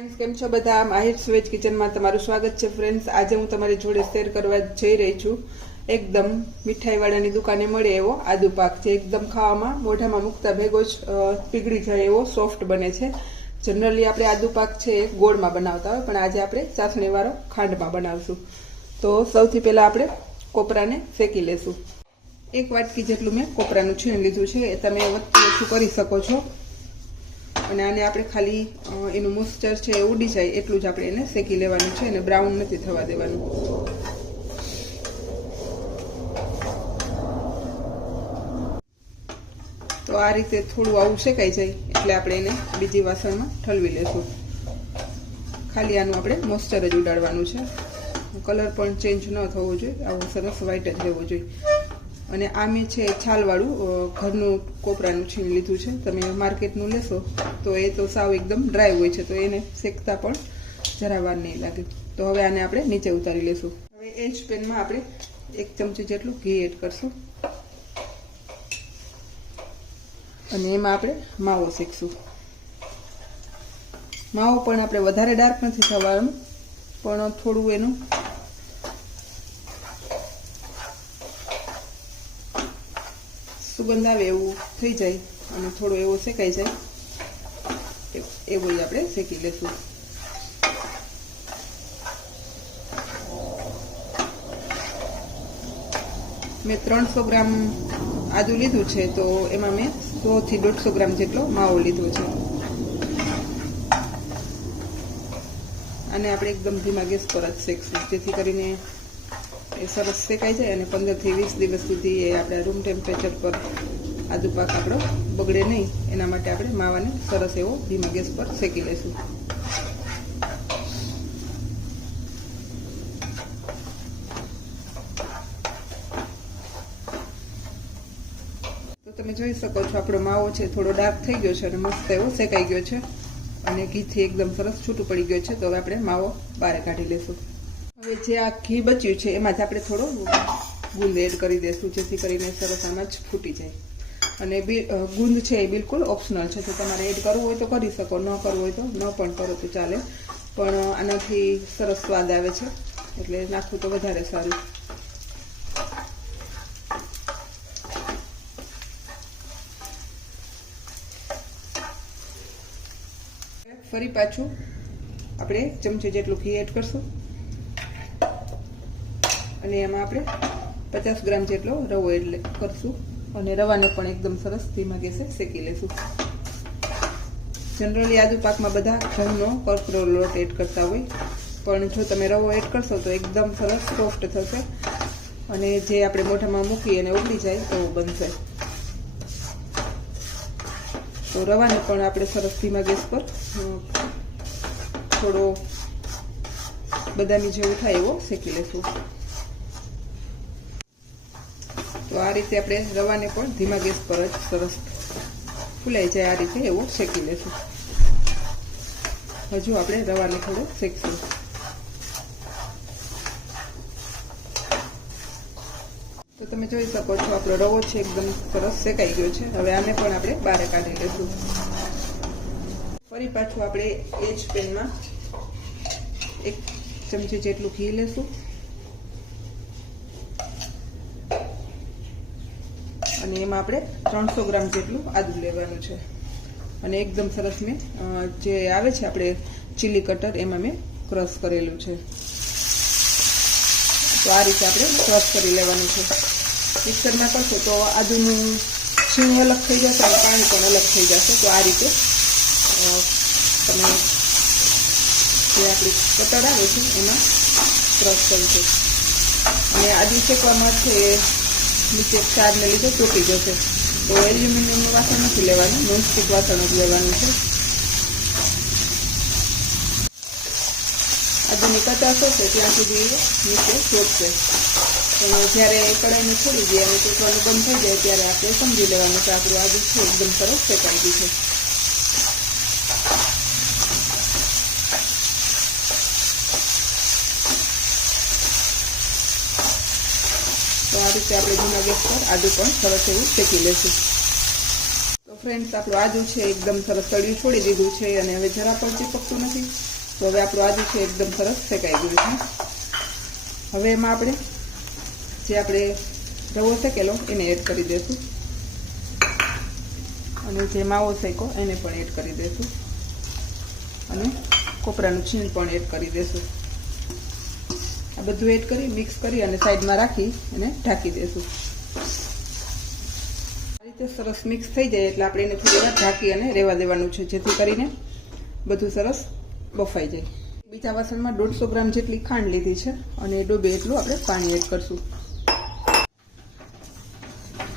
Friends, કેમ છો બધા? માહિર વેજ કિચનમાં તમારું સ્વાગત છે. ફ્રેન્ડ્સ, આજે હું તમારી જોડે શેર કરવા જઈ રહી છું એકદમ મીઠાઈવાળાની દુકાને મળે એવો આદુ પાક. જે એકદમ ખાવામાં મોઢામાં મૂકતા ભેગો જ પીગળી જાય એવો સોફ્ટ બને છે. જનરલી આપણે આદુ પાક છે એ ગોળમાં બનાવતા હોય, પણ આજે આપણે ચાસણીવાળો ખાંડમાં બનાવશું. તો સૌથી પહેલાં આપણે કોપરાને શેકી લેશું. 1 વાટકી જેટલું મેં કોપરાનું છીણ લીધું છે. એ તમે વચ્ચે ઓછું કરી શકો છો. અને આને આપણે ખાલી એનું મોઇસ્ચર છે એ ઉડી જાય એટલું જ આપણે એને શેકી લેવાનું છે, અને બ્રાઉન નથી થવા દેવાનું. તો આ રીતે થોડું આવું શેકાઈ જાય એટલે આપણે એને બીજી વાસણમાં ઠલવી લેશું. ખાલી આનું આપણે મોઇસ્ચર જ ઉડાડવાનું છે. કલર પણ ચેન્જ ન થવો જોઈએ, આવું સરસ વ્હાઈટ જ રહેવો જોઈએ. અને આ મેં છે છાલવાળું ઘરનું કોપરાનું છીણ લીધું છે. તમે માર્કેટનું લેશો તો એ તો સાવ એકદમ ડ્રાય હોય છે, તો એને શેકતા પણ જરા વાર નહીં લાગે. તો હવે આને આપણે નીચે ઉતારી લેશું. હવે એ જ પેનમાં આપણે 1 ચમચી જેટલું ઘી એડ કરશું, અને એમાં આપણે માવો શેકશું. માવો પણ આપણે વધારે ડાર્ક નથી થવાનું, પણ થોડું એનું સુગંધ આવે એવું થઈ જાય અને થોડો એવો શેકાઈ જાય એવું આપણે શેકી લેશું. મેં 300 ગ્રામ આદુ લીધું છે, તો એમાં મેં 100 થી 150 ગ્રામ જેટલો માવો લીધો છે. આને આપણે એકદમ ધીમા ગેસ પર જ શેકશું, જેથી કરીને એ સરસ શેકાઈ જાય અને 15 થી 20 દિવસ સુધી એ આપણા રૂમ ટેમ્પરેચર પર આદુ પાક આપણો બગડે નહીં. એના માટે આપણે માવાને સરસ એવો ધીમા ગેસ પર શેકી લઈશું. તો તમે જોઈ શકો છો આપણો માવો છે થોડો ડાર્ક થઈ ગયો છે અને મસ્ત એવો શેકાઈ ગયો છે, અને ઘીથી એકદમ સરસ છૂટું પડી ગયું છે. તો હવે આપણે માવો બહાર કાઢી લેશું. હવે જે આ ઘી બચ્યું છે એમાં જ આપણે થોડો ગુંદ એડ કરી દઈશું, જેથી કરીને સરસ આમાં જ ફૂટી જાય. અને ગુંદ છે એ બિલકુલ ઓપ્શનલ છે, તો તમારે એડ કરવું હોય તો કરી શકો, ન કરવું હોય તો ન પણ કરો તો ચાલે. પણ આનાથી સરસ સ્વાદ આવે છે, એટલે નાખવું તો વધારે સારું. ફરી પાછું આપણે 1 ચમચી જેટલું ઘી એડ કરશું, અને એમાં આપણે 50 ગ્રામ જેટલો રવો એડ કરશું, અને રવાને પણ એકદમ સરસ ધીમા ગેસે શેકી લેશું. જનરલી આદુ પાકમાં બધા ઘઉંનો કરકરો લોટ એડ કરતા હોય, પણ જો તમે રવો એડ કરશો તો એકદમ સરસ સોફ્ટ થશે, અને જે આપણે મોઢામાં મૂકી અને ઉગડી જાય એવું બનશે. તો રવાને પણ આપણે સરસ ધીમા ગેસ પર થોડો બદામી જેવું થાય એવો શેકી લેશું. તો આ રીતે આપણે રવાને પણ ધીમા ગેસ પર જ સરસ ફૂલાઈ જાય આ રીતે એવો શેકી લેશું. હજુ આપણે રવાને થોડો શેકશું. તો તમે જોઈ શકો છો આપણો રવો છે એકદમ સરસ શેકાઈ ગયો છે. હવે આને પણ આપણે બહાર કાઢી લઈશું. ફરી પાછું આપણે એ જ પેનમાં 1 ચમચી જેટલું ઘી લેશું, અને એમાં આપણે 300 ગ્રામ જેટલું આદુ લેવાનું છે. અને એકદમ સરસ મેં જે આવે છે આપણે ચીલી કટર, એમાં મેં ક્રશ કરેલું છે. તો આ રીતે આપણે ક્રશ કરી લેવાનું છે. મિક્સરમાં કરશો તો આદુનું છીણ અલગ થઈ જશે અને પાણી પણ અલગ થઈ જશે. તો આ રીતે તમે જે આપણી કટર આવે છે એમાં ક્રશ કરીશું. અને આદુ શેકવામાં છે નીચે ક્ષારને લીધે તૂટી જશે, તો એલ્યુમિનિયમનું વાસણ નથી લેવાનું, નોનસ્ટિક વાસણ જ લેવાનું છે. આદુની કચાશ હશે ત્યાં સુધી નીચે ચોટશે, પણ જ્યારે કડાઈને છોડી દઈએ અને ચોટવાનું બંધ થઈ જાય ત્યારે આપણે સમજી લેવાનું કે આપણું આદુ છે એકદમ સરસ શેકાઈ ગયું છે. તો આ રીતે આપણે ધીમા ગેસ પર આદુ પણ સરસ એવું શેકી લેશું. તો ફ્રેન્ડ્સ, આપણું આદુ છે એકદમ સરસ તળિયું છોડી દીધું છે, અને હવે જરા પણ ચીપકતું નથી. તો હવે આપણું આદુ છે એકદમ સરસ શેકાઈ ગયું છે. હવે એમાં આપણે રવો શેકેલો એને એડ કરી દઈશું અને જે માવો શેકો એને પણ એડ કરી દઈશું અને કોપરાનું છીણ પણ એડ કરી દઈશું. આ બધું એડ કરી મિક્સ કરી અને સાઈડમાં રાખી અને ઢાંકી દઈશું. આ રીતે સરસ મિક્સ થઈ જાય એટલે આપણે એને થોડી વાર ઢાંકી અને રહેવા દેવાનું છે, જેથી કરીને બધું સરસ બફાઈ જાય. બીજા વાસણમાં 150 ગ્રામ જેટલી ખાંડ લીધી છે અને ડોબે એટલું આપણે પાણી એડ કરશું.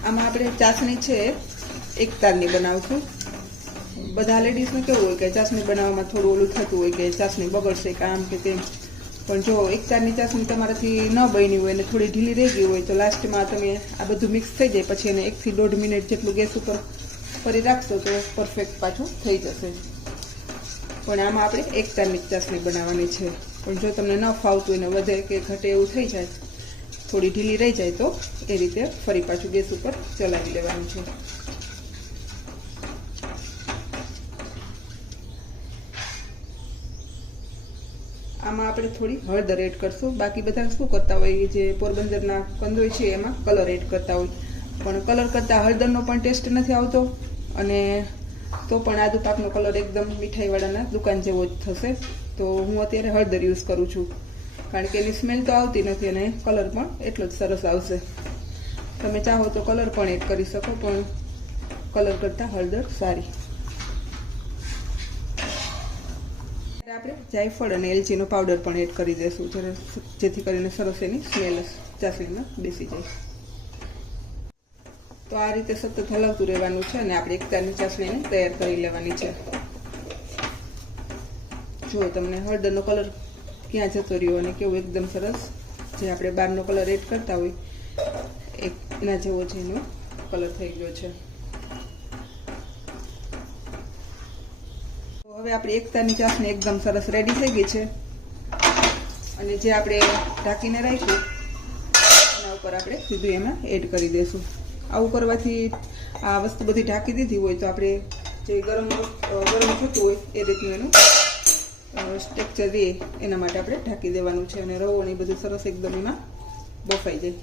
આમાં આપણે ચાસણી છે એક તારની બનાવશું. બધા લેડીઝને કેવું હોય કે ચાસણી બનાવવામાં થોડું ઓલું થતું હોય કે ચાસણી બગડશે કે આમ કે તેમ, પણ જો એક તારની ચાસણી તમારાથી ન બની હોય અને થોડી ઢીલી રહી ગઈ હોય તો લાસ્ટમાં તમે આ બધું મિક્સ થઈ જાય પછી એને 1 થી 1.5 મિનિટ જેટલું ગેસ ઉપર ફરી રાખશો તો પરફેક્ટ પાછું થઈ જશે. પણ આમાં આપણે એક તારની ચાસણી બનાવવાની છે, પણ જો તમને ન ફાવતું એને વધે કે ઘટે એવું થઈ જાય, થોડી ઢીલી રહી જાય તો એ રીતે ફરી પાછું ગેસ ઉપર ચલાવી લેવાનું છે. આમાં આપણે થોડી હળદર એડ કરશું. બાકી બધા શું કરતા હોય, જે પોરબંદરના કંદોઈ છે એમાં કલર એડ કરતા હોય, પણ કલર કરતાં હળદરનો પણ ટેસ્ટ નથી આવતો અને તો પણ આદુ પાકનો કલર એકદમ મીઠાઈવાળાના દુકાન જેવો જ થશે. તો હું અત્યારે હળદર યુઝ કરું છું, કારણ કે એની સ્મેલ તો આવતી નથી અને કલર પણ એટલો જ સરસ આવશે. તમે ચાહો તો કલર પણ એડ કરી શકો, પણ કલર કરતાં હળદર સારી. આપણે જાયફળ અને એલચીનો પાવડર પણ એડ કરી દઈશું, જેથી કરીને સરસ એની સ્મેલ ચાસણીમાં બેસી જાય. તો આ રીતે સતત હલાવતું રહેવાનું છે અને આપણે એક તારની ચાસણીને તૈયાર કરી લેવાની છે. જો તમને હળદરનો કલર ક્યાં જતો રહ્યો અને કેવું એકદમ સરસ જે આપણે બહારનો કલર એડ કરતા હોય એના જેવો છે એનો કલર થઈ ગયો છે. હવે આપણી એક તારની ચાસણી એકદમ સરસ રેડી થઈ ગઈ છે અને જે આપણે ઢાંકીને રાખ્યું એના ઉપર આપણે સીધું એમાં એડ કરી દઈશું. આવું કરવાથી આ વસ્તુ બધી ઢાંકી દીધી હોય તો આપણે જે ગરમ થતું હોય એ રીતનું એનું સ્ટ્રક્ચર રહે, એના માટે આપણે ઢાંકી દેવાનું છે અને રવો ને બધું સરસ એકદમ એમાં બફાઈ જાય.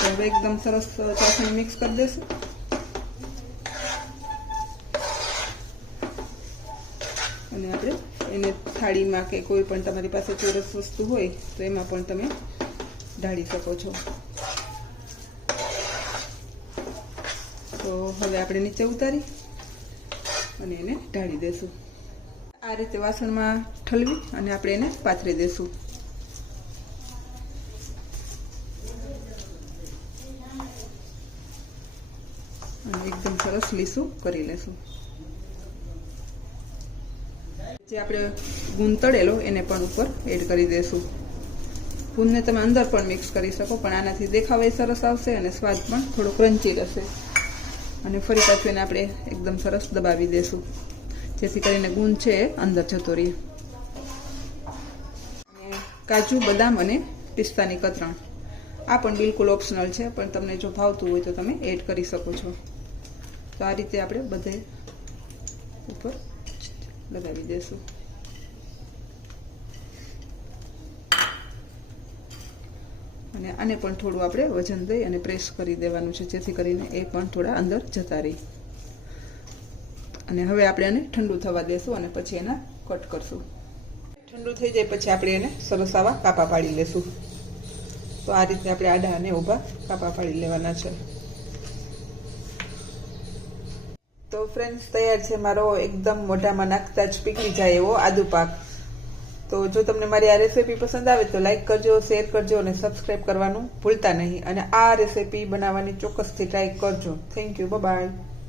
તો હવે એકદમ સરસ ચાસણી મિક્સ કરી દઈશું અને આપણે એને થાળીમાં કે કોઈ પણ તમારી પાસે ચોરસ વસ્તુ હોય તો એમાં પણ તમે ઢાળી શકો છો. તો હવે આપણે નીચે ઉતારી અને એને ઢાળી દઈશું. આ રીતે વાસણમાં ઠલવી અને આપણે એને પાથરી દઈશું. અને એકદમ સરસ લીસું કરી લેશું. જે આપણે ગુંદ તળેલો એને પણ ઉપર એડ કરી દઈશું. ગુંદને તમે અંદર પણ મિક્સ કરી શકો, પણ આનાથી દેખાવ સરસ આવશે અને સ્વાદ પણ થોડો ક્રન્ચી રહેશે. અને ફરી પાછું એને આપણે એકદમ સરસ દબાવી દઈશું, જેથી કરીને ગુંદ છે એ અંદર જતો રહે. અને કાજુ, બદામ અને પિસ્તાની કતરણ આ પણ બિલકુલ ઓપ્શનલ છે, પણ તમને જો ભાવતું હોય તો તમે એડ કરી શકો છો. તો આ રીતે આપણે બધે ઉપર લગાવી દઈશું. અને આને પણ થોડું આપણે વજન દઈ અને પ્રેસ કરી દેવાનું છે, જેથી કરીને એ પણ થોડા અંદર જતા રહે. અને હવે આપણે આને ઠંડુ થવા દેશું અને પછી એના કટ કરશું. ઠંડુ થઈ જાય પછી આપણે એને સરસ આવા કાપા પાડી લેશું. તો આ રીતે આપણે આડા અને ઊભા કાપા પાડી લેવાના છે. તો ફ્રેન્ડ્સ, તૈયાર છે મારો એકદમ મોઢામાં નાખતા જ પીગળી જાય એવો આદુ પાક. તો જો તમને મારી આ રેસીપી પસંદ આવે તો લાઈક કરજો, શેર કરજો અને સબસ્ક્રાઈબ કરવાનું ભૂલતા નહીં. અને આ રેસીપી બનાવવાની ચોક્કસથી ટ્રાય કરજો. Thank you, by.